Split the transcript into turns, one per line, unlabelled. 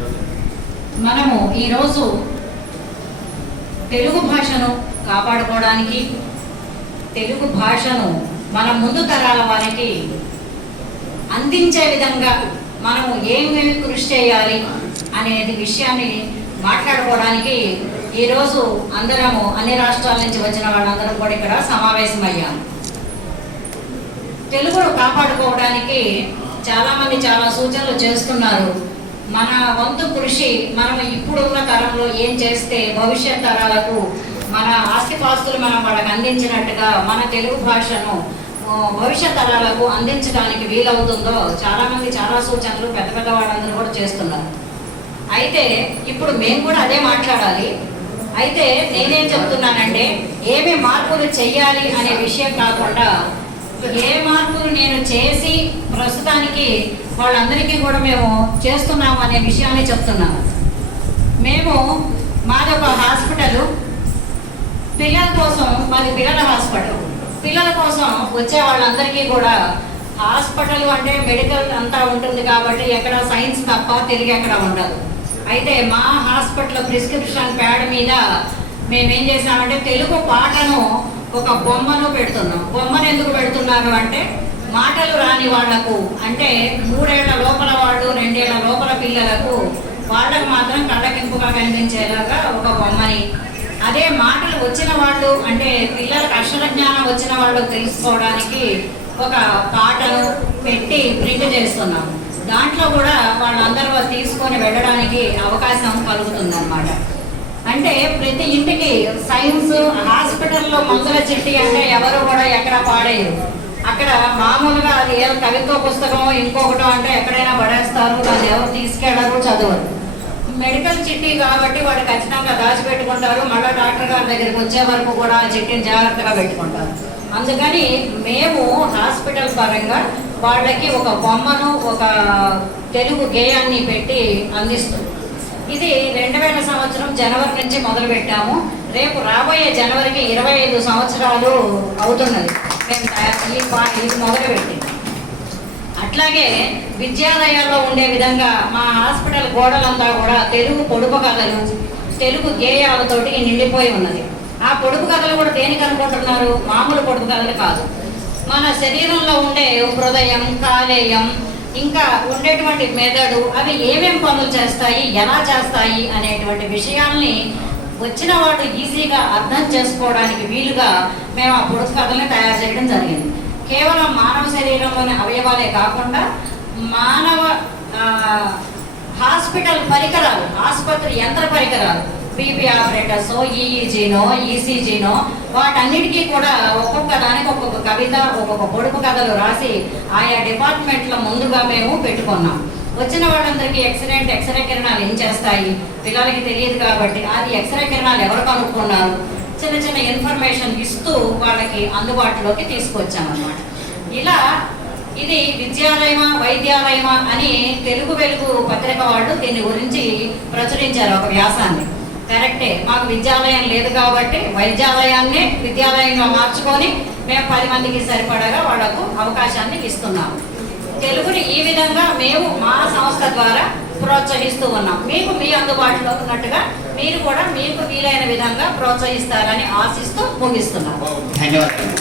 మనము ఈరోజు తెలుగు భాషను కాపాడుకోవడానికి తెలుగు భాషను మన ముందు తరాల వారికి అందించే విధంగా మనము ఏమేమి కృషి చేయాలి అనేది విషయాన్ని మాట్లాడుకోవడానికి ఈరోజు అందరము అన్ని రాష్ట్రాల నుంచి వచ్చిన వాళ్ళందరం కూడా ఇక్కడ సమావేశమయ్యాము తెలుగును కాపాడుకోవడానికి చాలా మంది చాలా సూచనలు చేస్తున్నారు. మన వంతు కృషి మనం ఇప్పుడున్న తరంలో ఏం చేస్తే భవిష్యత్ తరాలకు మన ఆస్తిపాస్తులు మనం వాళ్ళకి అందించినట్టుగా మన తెలుగు భాషను భవిష్యత్ తరాలకు అందించడానికి వీలవుతుందో చాలామంది చాలా సూచనలు పెద్ద పెద్ద వాళ్ళందరూ కూడా చేస్తున్నారు. అయితే ఇప్పుడు మేము కూడా అదే మాట్లాడాలి. అయితే నేనేం చెప్తున్నానంటే ఏమి మార్పులు చెయ్యాలి అనే విషయం కాకుండా ఏ మార్పులు నేను చేసి ప్రస్తుతానికి వాళ్ళందరికీ కూడా మేము చేస్తున్నాము అనే విషయాన్ని చెప్తున్నాము మేము మాది ఒక హాస్పిటల్ పిల్లల కోసం మాది పిల్లల హాస్పిటల్. పిల్లల కోసం వచ్చే వాళ్ళందరికీ కూడా హాస్పిటల్ అంటే మెడికల్ అంతా ఉంటుంది కాబట్టి ఎక్కడ సైన్స్ తప్ప తిరిగి ఎక్కడ ఉండదు. అయితే మా హాస్పిటల్ ప్రిస్క్రిప్షన్ ప్యాడ్ మీద మేమేం చేసామంటే తెలుగు పాటను ఒక బొమ్మను పెడుతున్నాం. బొమ్మను ఎందుకు పెడుతున్నారు అంటే మాటలు రాని వాళ్ళకు అంటే మూడేళ్ళ లోపల వాళ్ళు రెండేళ్ళ లోపల పిల్లలకు వాళ్ళకు మాత్రం కళ్ళకింపుగా కనిపించేలాగా ఒక బొమ్మని. అదే మాటలు వచ్చిన వాళ్ళు అంటే పిల్లలకు అక్షర జ్ఞానం వచ్చిన వాళ్ళు తెలుసుకోవడానికి ఒక పాటను పెట్టి ప్రింట్ చేస్తున్నాం. దాంట్లో కూడా వాళ్ళందరూ తీసుకొని వెళ్ళడానికి అవకాశం కలుగుతుంది అంటే ప్రతి ఇంటికి సైన్స్ హాస్పిటల్లో మందుల చిట్టి అంటే ఎవరు కూడా ఎక్కడ పాడేయరు. అక్కడ మామూలుగా అది ఏ కవిత్వ పుస్తకం ఇంకొకటో అంటే ఎక్కడైనా పడేస్తారు దాన్ని ఎవరు తీసుకెళ్ళరు చదవరు. మెడికల్ చిట్టి కాబట్టి వాడు ఖచ్చితంగా దాచిపెట్టుకుంటారు మళ్ళీ డాక్టర్ గారి దగ్గరికి వచ్చే వరకు కూడా ఆ చిట్టిని జాగ్రత్తగా పెట్టుకుంటారు. అందుకని మేము హాస్పిటల్ పరంగా వాళ్ళకి ఒక బొమ్మను ఒక తెలుగు గేయాన్ని పెట్టి అందిస్తున్నాం ఇది రెండు వేల సంవత్సరం జనవరి నుంచి మొదలుపెట్టాము. రేపు రాబోయే జనవరికి ఇరవై ఐదు సంవత్సరాలు అవుతున్నది. మేము తయా- ఈ ఇది మొదలుపెట్టి అట్లాగే విద్యాలయాల్లో ఉండే విధంగా మా హాస్పిటల్ గోడలంతా కూడా తెలుగు పొడుపు కథలు తెలుగు గేయాలతోటి నిండిపోయి ఉన్నది. ఆ పొడుపు కథలు కూడా దేనికి అనుకుంటున్నారు? మామూలు పొడుపు కథలు కాదు. మన శరీరంలో ఉండే హృదయం కాలేయం ఇంకా ఉండేటువంటి మెదడు అవి ఏమేం పనులు చేస్తాయి ఎలా చేస్తాయి అనేటువంటి విషయాల్ని వచ్చిన వాళ్ళు ఈజీగా అర్థం చేసుకోవడానికి వీలుగా మేము ఆ పొడుపు కథల్ని తయారు చేయడం జరిగింది. కేవలం మానవ శరీరంలోని అవయవాలే కాకుండా మానవ హాస్పిటల్ పరికరాలు ఆసుపత్రి యంత్ర పరికరాలు బీపీ ఆపరేటర్స్ ఈఈజీనో ఈసీజీనో వాటన్నిటికీ కూడా ఒక్కొక్క దానికి ఒక్కొక్క కవిత ఒక్కొక్క పొడుపు కథలు రాసి ఆయా డిపార్ట్మెంట్ల ముందుగా మేము పెట్టుకున్నాం. వచ్చిన వాళ్ళందరికీ ఎక్సలెంట్ ఎక్స్రే కిరణాలు ఏం చేస్తాయి? పిల్లలకి తెలియదు కాబట్టి అది ఎక్స్రే కిరణాలు ఎవరు కనుక్కున్నారు? చిన్న చిన్న ఇన్ఫర్మేషన్ ఇస్తూ వాళ్ళకి అందుబాటులోకి తీసుకొచ్చామన్నమాట. ఇలా ఇది విద్యాలయమా వైద్యాలయమా అని తెలుగు వెలుగు పత్రిక వాళ్ళు దీని గురించి ప్రచురించారు ఒక వ్యాసాన్ని. కరెక్టే. మాకు విద్యాలయం లేదు కాబట్టి వైద్యాలయాన్నే విద్యాలయంగా మార్చుకొని మేము పది మందికి సరిపడగా వాళ్ళకు అవకాశాన్ని ఇస్తున్నాము. తెలుగుని ఈ విధంగా మేము మా సంస్థ ద్వారా ప్రోత్సహిస్తూ ఉన్నాం. మీకు మీ అందుబాటులో ఉన్నట్టుగా మీరు కూడా మీకు వీలైన విధంగా ప్రోత్సహిస్తారని ఆశిస్తూ ముగిస్తున్నాం.
ధన్యవాదాలు.